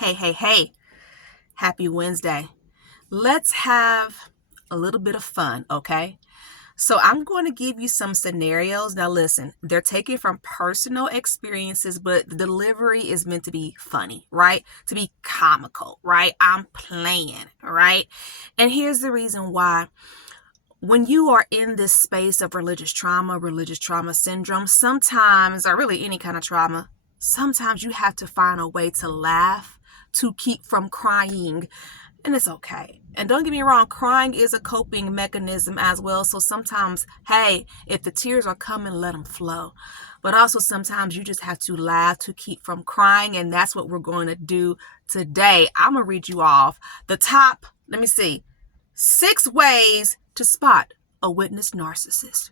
Hey. Happy Wednesday. Let's have a little bit of fun, okay? So I'm going to give you some scenarios. Now listen, they're taken from personal experiences, but the delivery is meant to be funny, right? To be comical, right? I'm playing, right? And here's the reason why. When you are in this space of religious trauma syndrome, sometimes, or really any kind of trauma, sometimes you have to find a way to laugh, to keep from crying. And it's okay. And don't get me wrong, crying is a coping mechanism as well. So sometimes, hey, if the tears are coming, let them flow. But also sometimes you just have to laugh to keep from crying. And that's what we're going to do today. I'm going to read you off the top, 6 ways to spot a witness narcissist.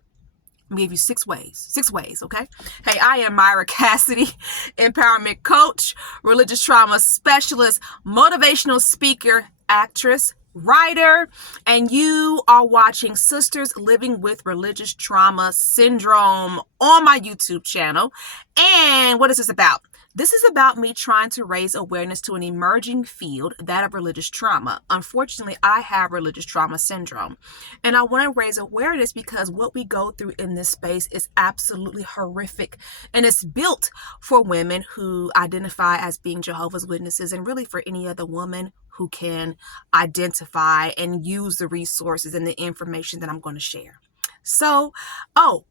I'm gonna give you 6 ways, okay? Hey, I am Myra Cassidy, empowerment coach, religious trauma specialist, motivational speaker, actress, writer, and you are watching Sisters Living with Religious Trauma Syndrome on my YouTube channel. And what is this about? This is about me trying to raise awareness to an emerging field, that of religious trauma. Unfortunately, I have religious trauma syndrome. And I want to raise awareness because what we go through in this space is absolutely horrific. And it's built for women who identify as being Jehovah's Witnesses, and really for any other woman who can identify and use the resources and the information that I'm going to share. So,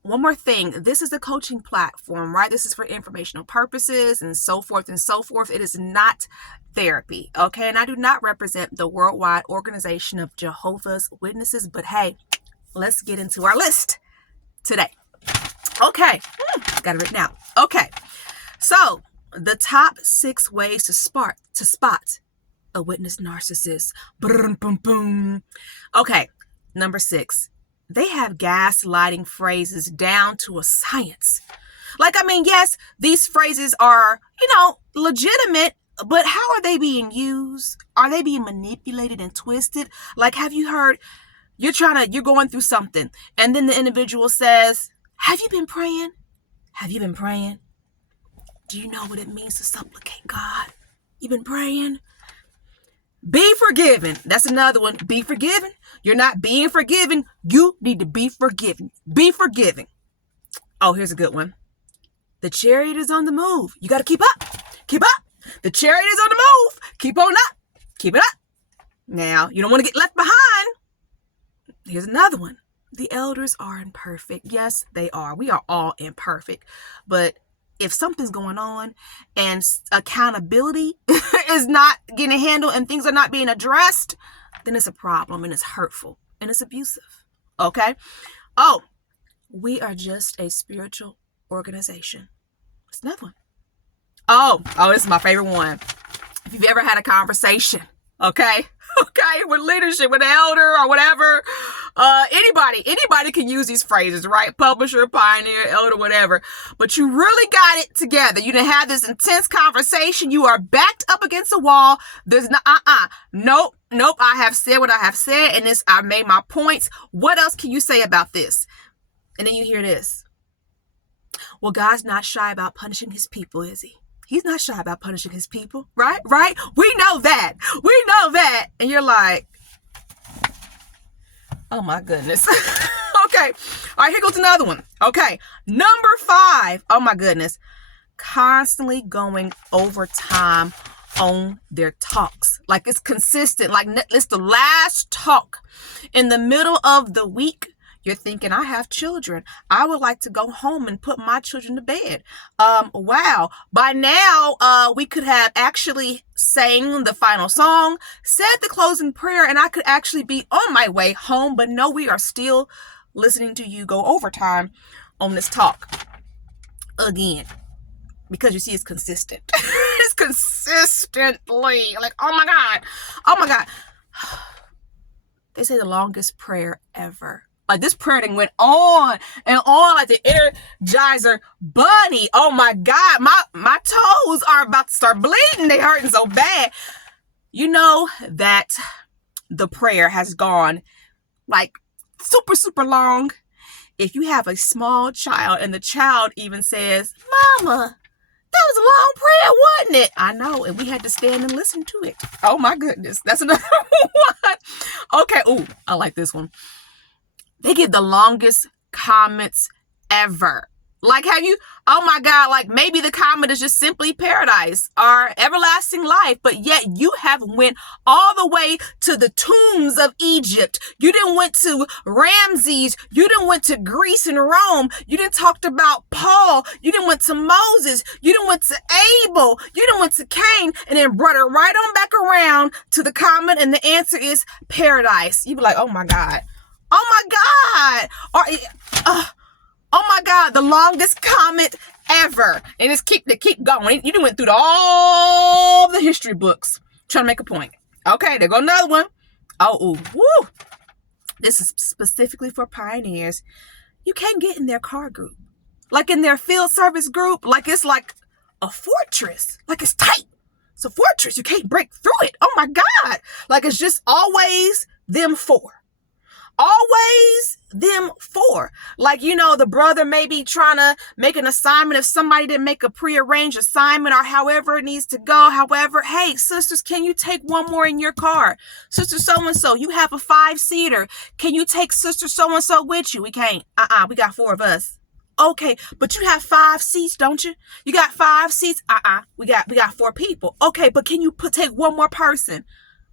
one more thing. This is a coaching platform, right? This is for informational purposes and so forth and so forth. It is not therapy, okay? And I do not represent the worldwide organization of Jehovah's Witnesses, but hey, let's get into our list today. Okay, got it written out. Okay, so the top 6 ways to spot a witness narcissist. Boom. Okay, number 6. They have gaslighting phrases down to a science. Yes, these phrases are, legitimate, but how are they being used? Are they being manipulated and twisted? Have you heard, you're going through something, and then the individual says, have you been praying? Have you been praying? Do you know what it means to supplicate God? You've been praying? Be forgiven. That's another one. Be forgiven. You're not being forgiven. You need to be forgiven. Be forgiving. Oh, here's a good one. The chariot is on the move. You got to keep up. Keep up. The chariot is on the move. Keep on up. Keep it up. Now, you don't want to get left behind. Here's another one. The elders are imperfect. Yes, they are. We are all imperfect. But if something's going on and accountability is not getting handled and things are not being addressed, then it's a problem and it's hurtful and it's abusive. Okay? Oh, we are just a spiritual organization. It's another one. Oh, this is my favorite one. If you've ever had a conversation, okay, with leadership, with an elder or whatever, anybody can use these phrases, right? Publisher, pioneer, elder, whatever. But you really got it together. You didn't have this intense conversation. You are backed up against a wall. There's nope. I have said what I have said, and I made my points. What else can you say about this? And then you hear this. Well, God's not shy about punishing his people, is he? He's not shy about punishing his people, right? We know that. And you're like, oh my goodness. Okay. All right, here goes another one. Okay. Number 5. Oh my goodness. Constantly going over time on their talks. It's consistent. It's the last talk. In the middle of the week, you're thinking, I have children. I would like to go home and put my children to bed. Wow. By now, we could have actually sang the final song, said the closing prayer, and I could actually be on my way home. But no, we are still listening to you go overtime on this talk again. Because you see, it's consistent. It's consistently oh my God. They say the longest prayer ever. This prayer thing went on and on like the Energizer Bunny. Oh my God, my toes are about to start bleeding. They hurting so bad. You know that the prayer has gone super, super long. If you have a small child and the child even says, Mama, That was a long prayer, wasn't it? I know, and we had to stand and listen to it. Oh my goodness. That's another one. Okay. Ooh, I like this one. They give the longest comments ever. Like, have you, oh my God, like maybe the comment is just simply paradise or everlasting life, but yet you have went all the way to the tombs of Egypt. You didn't went to Ramses. You didn't went to Greece and Rome. You didn't talked about Paul. You didn't went to Moses. You didn't went to Abel. You didn't went to Cain, and then brought it right on back around to the comment, and the answer is paradise. You be like, oh my God. Oh my God. Or, oh my God, the longest comment ever. And just keep going. You done went through all the history books trying to make a point. Okay, there go another one. Oh, ooh, woo. This is specifically for pioneers. You can't get in their car group. Like in their field service group, like it's like a fortress. Like it's tight. It's a fortress. You can't break through it. Oh my God. Like it's just always them four. Always them four. Like, you know, the brother may be trying to make an assignment if somebody didn't make a prearranged assignment or however it needs to go. However, hey, sisters, can you take one more in your car? Sister so-and-so, you have a 5-seater. Can you take sister so-and-so with you? We can't. We got 4 of us. Okay, but you have 5 seats, don't you? You got 5 seats? We got 4 people. Okay, but can you take one more person?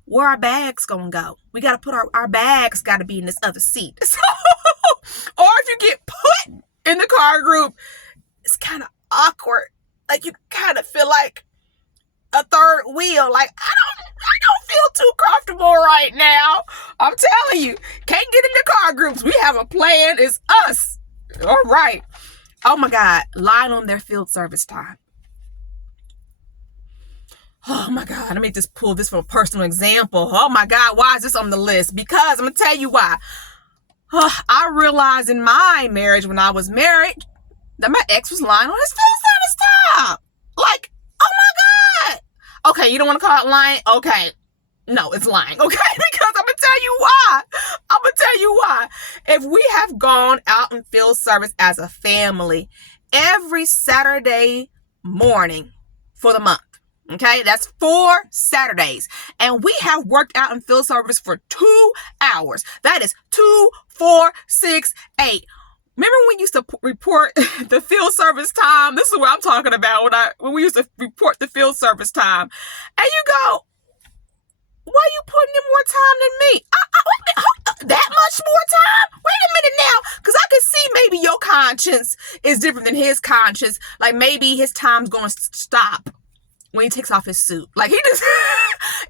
Where our bags gonna go? We gotta put our bags gotta be in this other seat. So, or if you get put in the car group, it's kind of awkward. Like you kind of feel like a third wheel. Like I don't feel too comfortable right now. I'm telling you, can't get in the car groups. We have a plan. It's us. All right. Oh my God, lying on their field service time. Oh my God, let me just pull this from a personal example. Oh my God, why is this on the list? Because I'm going to tell you why. I realized in my marriage, when I was married, that my ex was lying on his field service time. Like, oh my God. Okay, you don't want to call it lying? Okay. No, it's lying. Okay, because I'm going to tell you why. I'm going to tell you why. If we have gone out in field service as a family every Saturday morning for the month, okay, that's 4 Saturdays. And we have worked out in field service for 2 hours. That is 2, 4, 6, 8. Remember when we used to report the field service time? This is what I'm talking about when we used to report the field service time. And you go, why are you putting in more time than me? That much more time? Wait a minute now. Because I could see maybe your conscience is different than his conscience. Like maybe his time's going to stop when he takes off his suit. Like he just,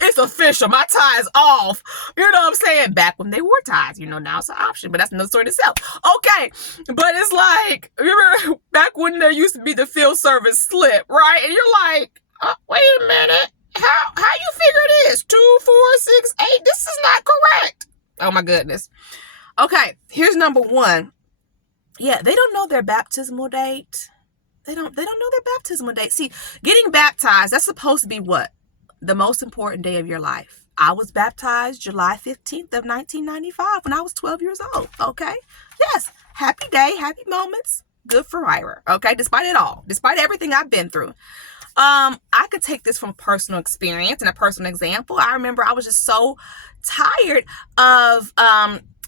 it's official. My tie is off. You know what I'm saying? Back when they wore ties, you know, now it's an option, but that's another story itself. Okay. But it's like, remember back when there used to be the field service slip, right? And you're like, wait a minute. How you figure this? 2, 4, 6, 8. This is not correct. Oh my goodness. Okay. Here's number 1. Yeah. They don't know their baptismal date. They don't know their baptismal date. See, getting baptized, that's supposed to be what? The most important day of your life. I was baptized July 15th of 1995 when I was 12 years old. Okay. Yes. Happy day, happy moments. Good for Ira. Okay. Despite it all, despite everything I've been through. I could take this from personal experience and a personal example. I remember I was just so tired of,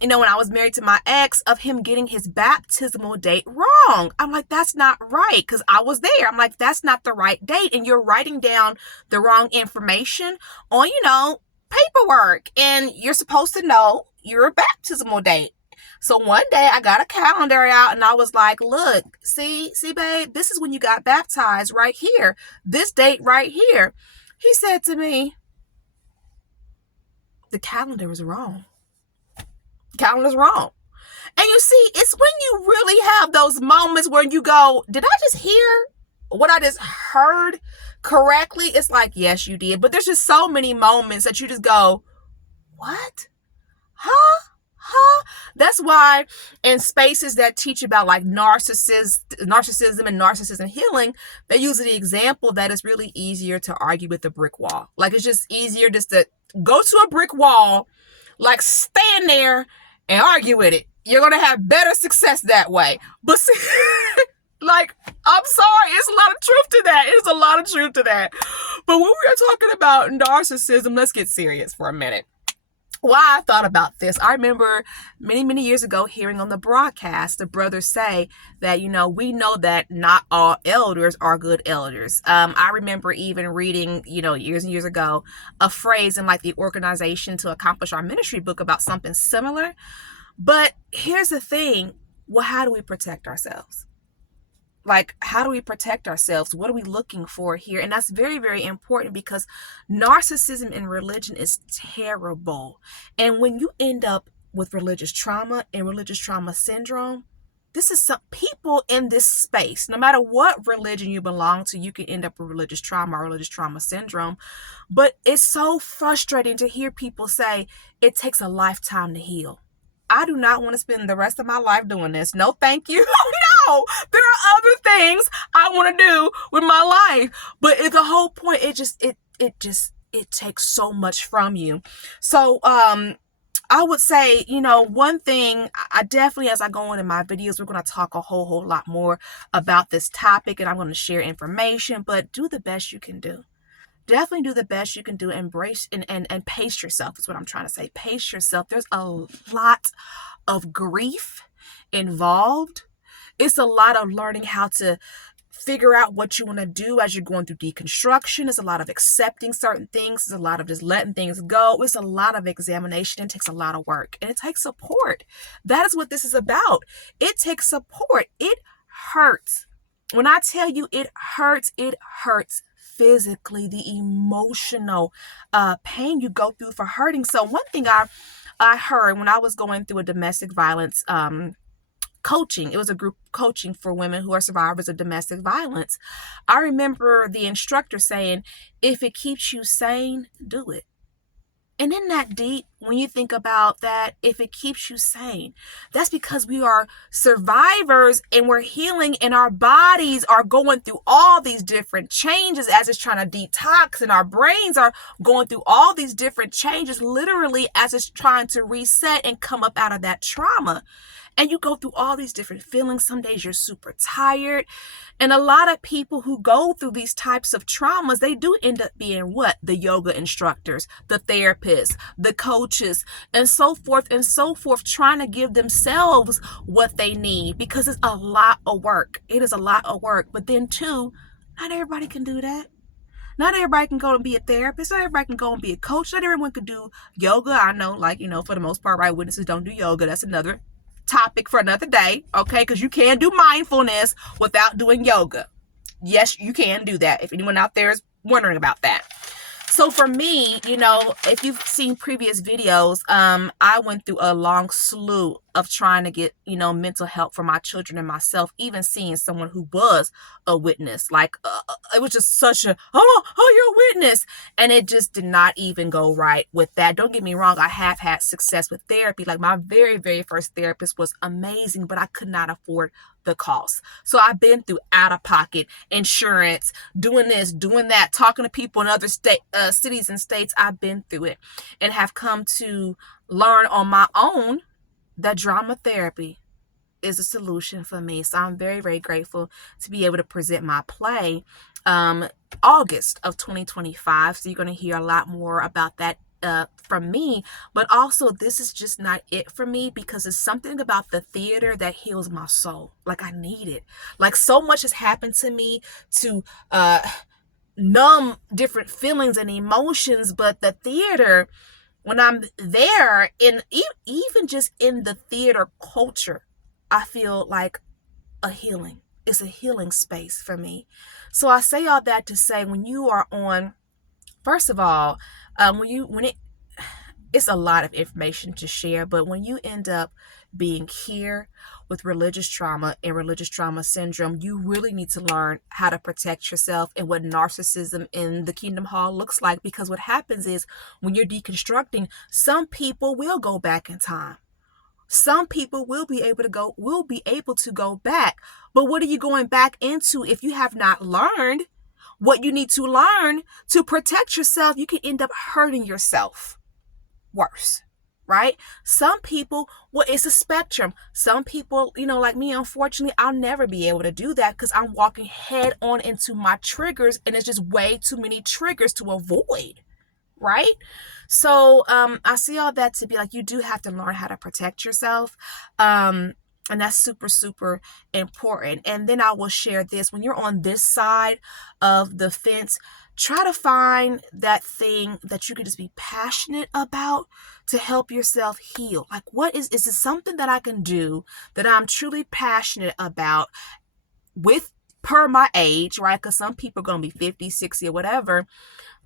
you know, when I was married to my ex, of him getting his baptismal date wrong. I'm like, that's not right. Because I was there. I'm like, that's not the right date. And you're writing down the wrong information on, you know, paperwork. And you're supposed to know your baptismal date. So one day I got a calendar out and I was like, look, see, babe, this is when you got baptized right here. This date right here. He said to me, the calendar is wrong. The calendar's wrong. And you see, it's when you really have those moments where you go, did I just hear what I just heard correctly? It's like, yes, you did. But there's just so many moments that you just go, what? Huh? That's why in spaces that teach about like narcissism and narcissism healing, they use the example that it's really easier to argue with a brick wall. Like it's just easier just to go to a brick wall, like stand there and argue with it. You're going to have better success that way. But see, Like, I'm sorry, it's a lot of truth to that. It's a lot of truth to that. But when we are talking about narcissism, let's get serious for a minute. Why I thought about this, I remember many years ago hearing on the broadcast the brothers say that, we know that not all elders are good elders. I remember even reading, years and years ago, a phrase in like the Organization to Accomplish Our Ministry book about something similar. But here's the thing. Well, how do we protect ourselves? Like, how do we protect ourselves? What are we looking for here? And that's very, very important, because narcissism in religion is terrible. And when you end up with religious trauma and religious trauma syndrome, this is some people in this space, no matter what religion you belong to, you can end up with religious trauma or religious trauma syndrome. But it's so frustrating to hear people say it takes a lifetime to heal. I do not want to spend the rest of my life doing this. No, thank you. No, there are other things I want to do with my life. But the whole point, it takes so much from you. So, I would say, one thing, I definitely, as I go on in my videos, we're going to talk a whole lot more about this topic, and I'm going to share information, but do the best you can do. Definitely do the best you can do. Embrace and pace yourself is what I'm trying to say. Pace yourself. There's a lot of grief involved. It's a lot of learning how to figure out what you want to do as you're going through deconstruction. It's a lot of accepting certain things. It's a lot of just letting things go. It's a lot of examination. It takes a lot of work, and it takes support. That is what this is about. It takes support. It hurts. When I tell you it hurts physically, the emotional pain you go through for hurting. So one thing I heard when I was going through a domestic violence coaching, it was a group coaching for women who are survivors of domestic violence. I remember the instructor saying, if it keeps you sane, do it. And isn't that deep when you think about that? If it keeps you sane, that's because we are survivors and we're healing, and our bodies are going through all these different changes as it's trying to detox, and our brains are going through all these different changes literally as it's trying to reset and come up out of that trauma. And you go through all these different feelings. Some days you're super tired. And a lot of people who go through these types of traumas, they do end up being what? The yoga instructors, the therapists, the coaches, and so forth, trying to give themselves what they need, because it's a lot of work. It is a lot of work. But then too, not everybody can do that. Not everybody can go and be a therapist. Not everybody can go and be a coach. Not everyone can do yoga. I know, for the most part, right, witnesses don't do yoga. That's another topic for another day, okay? Because you can do mindfulness without doing yoga. Yes, you can do that, if anyone out there is wondering about that. So for me, if you've seen previous videos, I went through a long slew of trying to get, mental help for my children and myself, even seeing someone who was a witness. Like, it was just such a, oh, you're a witness. And it just did not even go right with that. Don't get me wrong. I have had success with therapy. Like, my very, very first therapist was amazing, but I could not afford the cost. So I've been through out-of-pocket insurance, doing this, doing that, talking to people in other cities and states. I've been through it and have come to learn on my own that drama therapy is a solution for me. So I'm very, very grateful to be able to present my play August of 2025. So you're going to hear a lot more about that from me. But also, this is just not it for me, because it's something about the theater that heals my soul. Like, I need it. Like, so much has happened to me to numb different feelings and emotions, but the theater, when I'm there, in even just in the theater culture, I feel like a healing. It's a healing space for me. So I say all that to say, when you are on, first of all, it's a lot of information to share, but when you end up being here with religious trauma and religious trauma syndrome, you really need to learn how to protect yourself and what narcissism in the Kingdom Hall looks like. Because what happens is, when you're deconstructing, some people will go back in time. Some people will be able to go back. But what are you going back into if you have not learned what you need to learn to protect yourself? You can end up hurting yourself worse. right? Some people, well, it's a spectrum. Some people, like me, unfortunately, I'll never be able to do that because I'm walking head on into my triggers, and it's just way too many triggers to avoid, right? So I see all that to be like, you do have to learn how to protect yourself. And that's super, super important. And then I will share this. When you're on this side of the fence, try to find that thing that you could just be passionate about to help yourself heal. Like, what is it something that I can do that I'm truly passionate about with per my age, right? Because some people are going to be 50, 60 or whatever,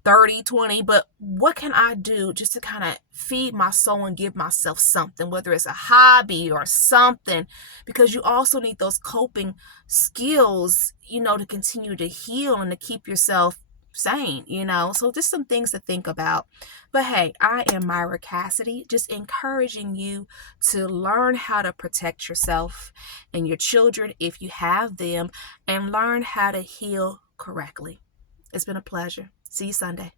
30, 20, but what can I do just to kind of feed my soul and give myself something, whether it's a hobby or something, because you also need those coping skills, to continue to heal and to keep yourself sane, so just some things to think about. But hey, I am Myra Cassidy, just encouraging you to learn how to protect yourself and your children if you have them, and learn how to heal correctly. It's been a pleasure. See you Sunday.